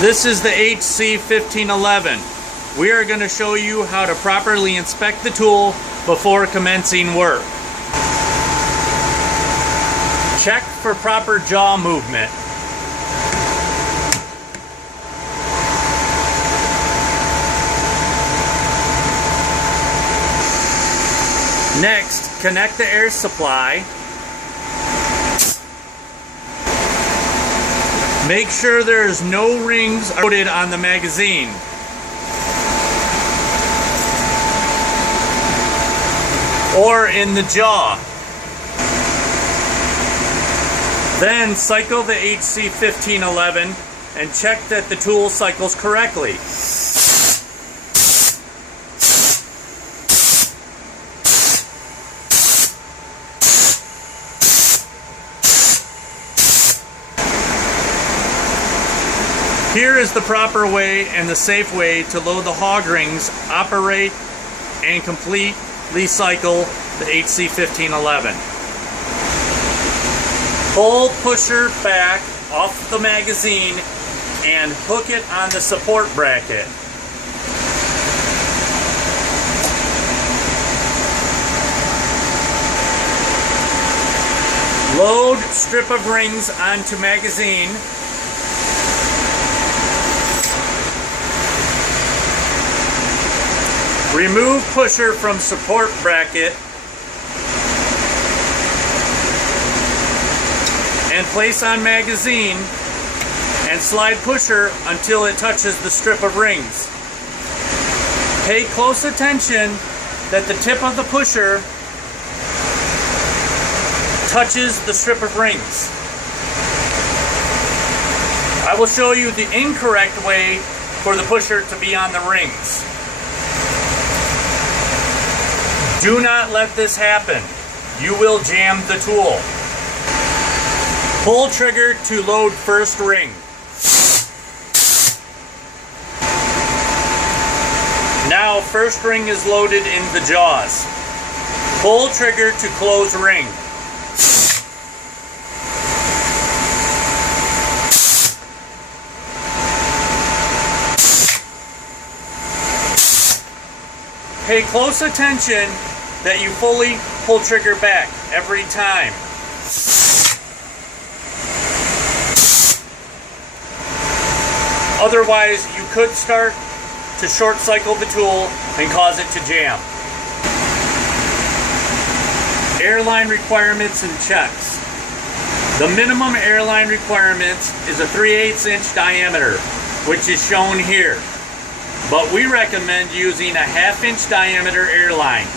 This is the Hc1511. We are going to show you how to properly inspect the tool before commencing work. Check for proper jaw movement. Next, connect the air supply. Make sure there's no rings loaded on the magazine. Or in the jaw. Then cycle the Hc1511 and check that the tool cycles correctly. Here is the proper way and the safe way to load the hog rings, operate, and completely cycle the Hc1511. Pull pusher back off the magazine and hook it on the support bracket. Load strip of rings onto magazine. Remove pusher from support bracket and place on magazine and slide pusher until it touches the strip of rings. Pay close attention that the tip of the pusher touches the strip of rings. I will show you the incorrect way for the pusher to be on the rings. Do not let this happen. You will jam the tool. Pull trigger to load first ring. Now first ring is loaded in the jaws. Pull trigger to close ring. Pay close attention that you fully pull trigger back every time. Otherwise, you could start to short cycle the tool and cause it to jam. Airline requirements and checks. The minimum airline requirements is a 3/8 inch diameter, which is shown here. But we recommend using a 1/2 inch diameter airline.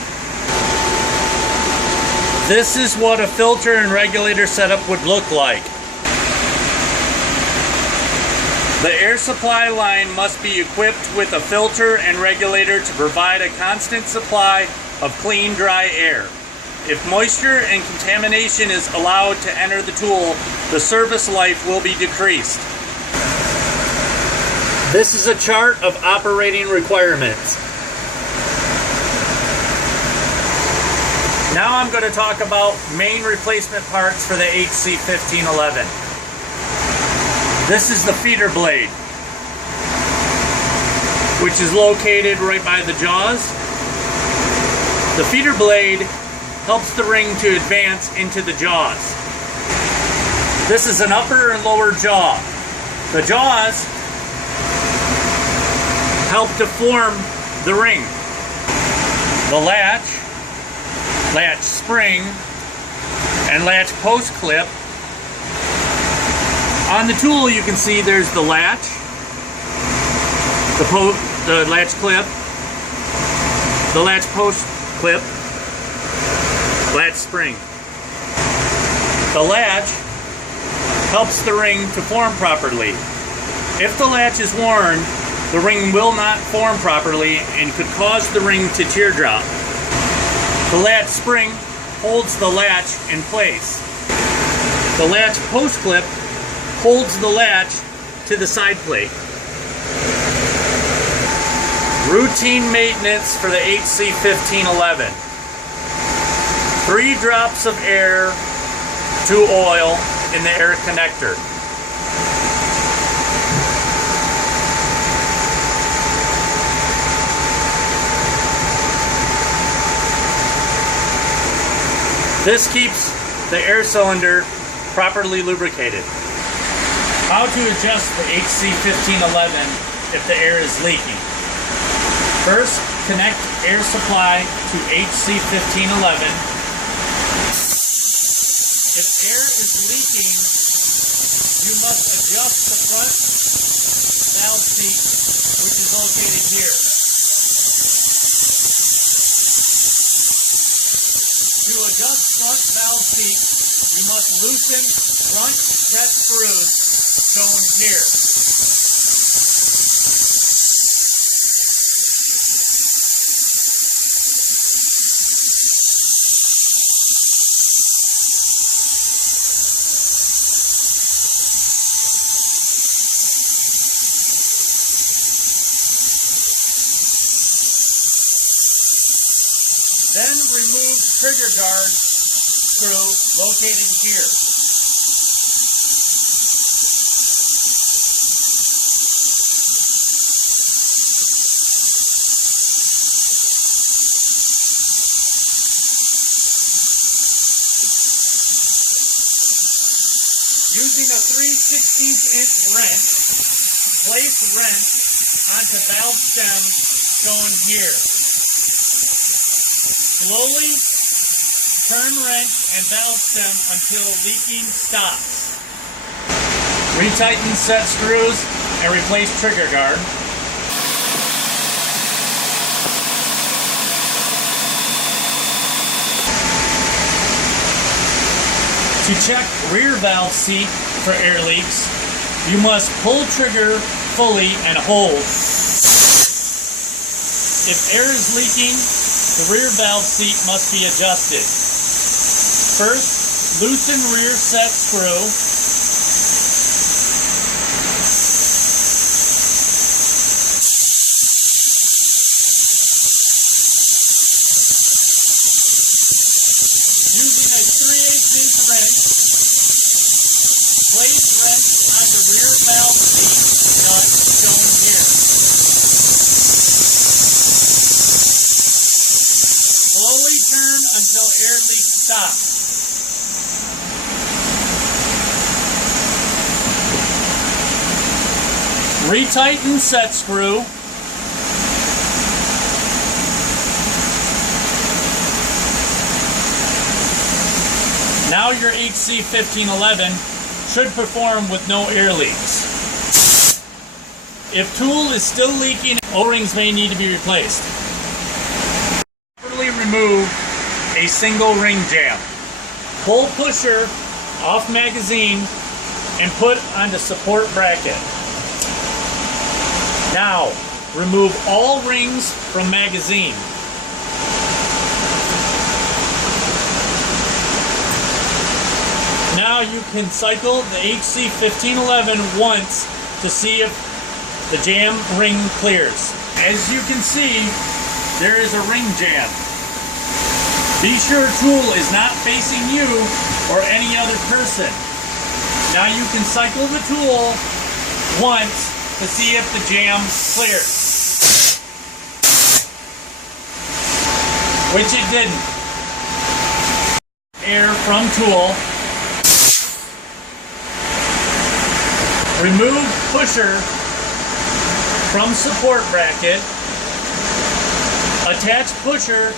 This is what a filter and regulator setup would look like. The air supply line must be equipped with a filter and regulator to provide a constant supply of clean, dry air. If moisture and contamination is allowed to enter the tool, the service life will be decreased. This is a chart of operating requirements. Now I'm going to talk about main replacement parts for the Hc1511. This is the feeder blade, which is located right by the jaws. The feeder blade helps the ring to advance into the jaws. This is an upper and lower jaw. The jaws help to form the ring. The latch spring, and latch post clip. On the tool you can see there's the latch, the latch clip, the latch post clip, latch spring. The latch helps the ring to form properly. If the latch is worn, the ring will not form properly and could cause the ring to teardrop. The latch spring holds the latch in place. The latch post clip holds the latch to the side plate. Routine maintenance for the Hc1511. 3 drops of air to oil in the air connector. This keeps the air cylinder properly lubricated. How to adjust the Hc1511 if the air is leaking. First, connect air supply to Hc1511. If air is leaking, you must adjust the front valve seat, which is located here. To adjust front valve seat, you must loosen front set screws shown here. Then remove trigger guard screw located here. Using a 3/16" wrench, place wrench onto valve stem shown here. Slowly turn wrench and valve stem until leaking stops. Retighten set screws and replace trigger guard. To check rear valve seat for air leaks, you must pull trigger fully and hold. If air is leaking, the rear valve seat must be adjusted. First, loosen rear set screw. Using a 3/8" wrench, place wrench on the rear valve seat nut shown here. Slowly turn until air leak stops. Retighten set screw. Now your Hc1511 should perform with no air leaks. If tool is still leaking, O-rings may need to be replaced. Properly remove a single ring jam. Pull pusher off magazine and put on the support bracket. Now, remove all rings from magazine. Now you can cycle the Hc1511 once to see if the jam ring clears. As you can see, there is a ring jam. Be sure tool is not facing you or any other person. Now you can cycle the tool once to see if the jam clears. Which it didn't. Air from tool. Remove pusher from support bracket. Attach pusher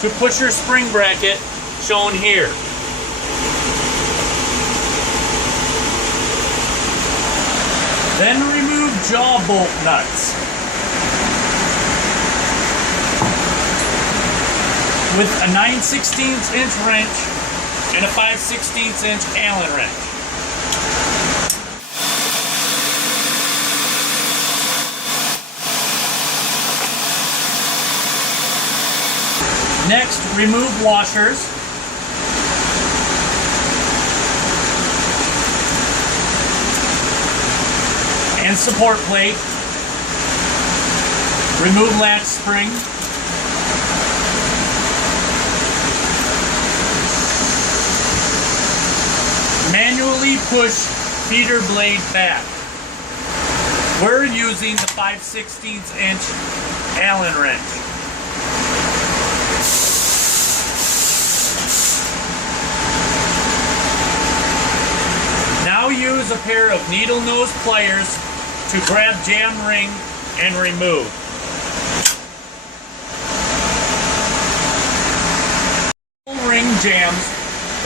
to pusher spring bracket shown here. Then remove jaw bolt nuts. With a 9/16" wrench and a 5/16" Allen wrench. Next, remove washers. And support plate. Remove latch spring. Manually push feeder blade back. We're using the 5/16" Allen wrench. use a pair of needle nose pliers to grab jam ring and remove. Ring jams,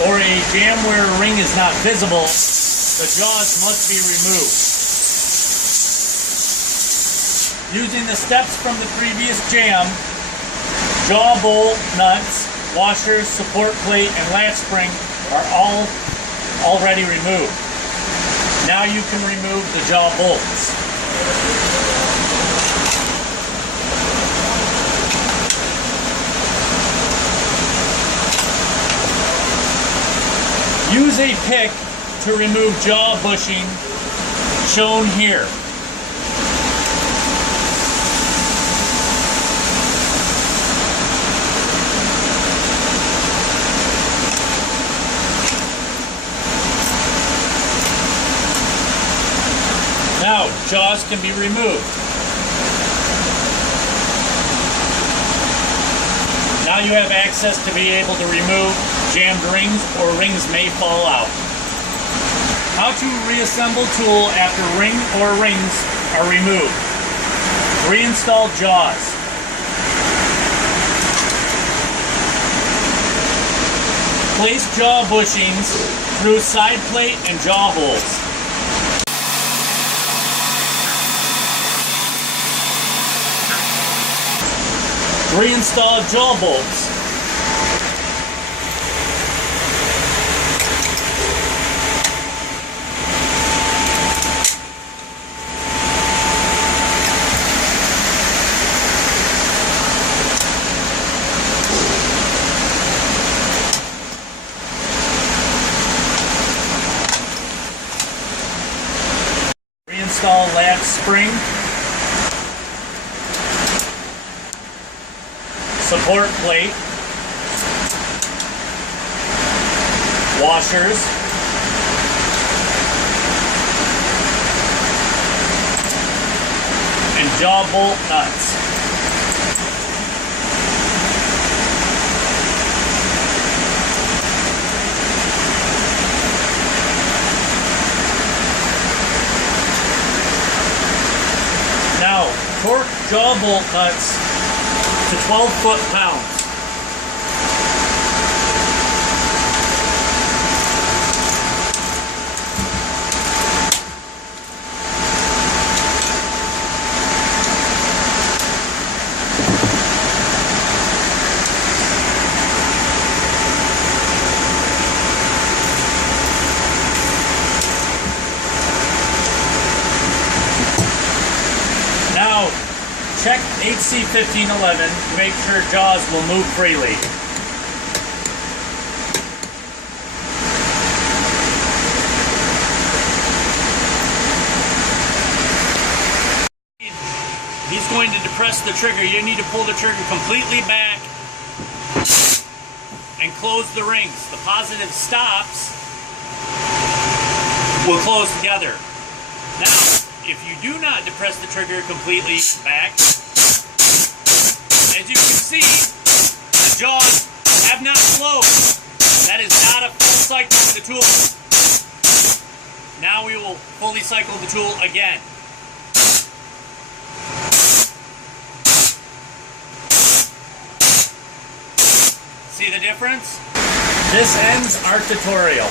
or a jam where a ring is not visible, the jaws must be removed. Using the steps from the previous jam, jaw bolt, nuts, washers, support plate, and latch spring are all already removed. Now you can remove the jaw bolts. Use a pick to remove jaw bushing, shown here. Now, jaws can be removed. Now you have access to be able to remove jammed rings, or rings may fall out. How to reassemble tool after ring or rings are removed. Reinstall jaws. Place jaw bushings through side plate and jaw holes. Reinstall jaw bolts. Reinstall latch spring. Support plate, washers, and jaw bolt nuts. Now, torque jaw bolt nuts to 12 foot-pounds. Now, check Hc1511 to make sure jaws will move freely. He's going to depress the trigger. You need to pull the trigger completely back and close the rings. The positive stops will close together. Now, if you do not depress the trigger completely back, as you can see, the jaws have not closed. That is not a full cycle of the tool. Now we will fully cycle the tool again. See the difference? This ends our tutorial.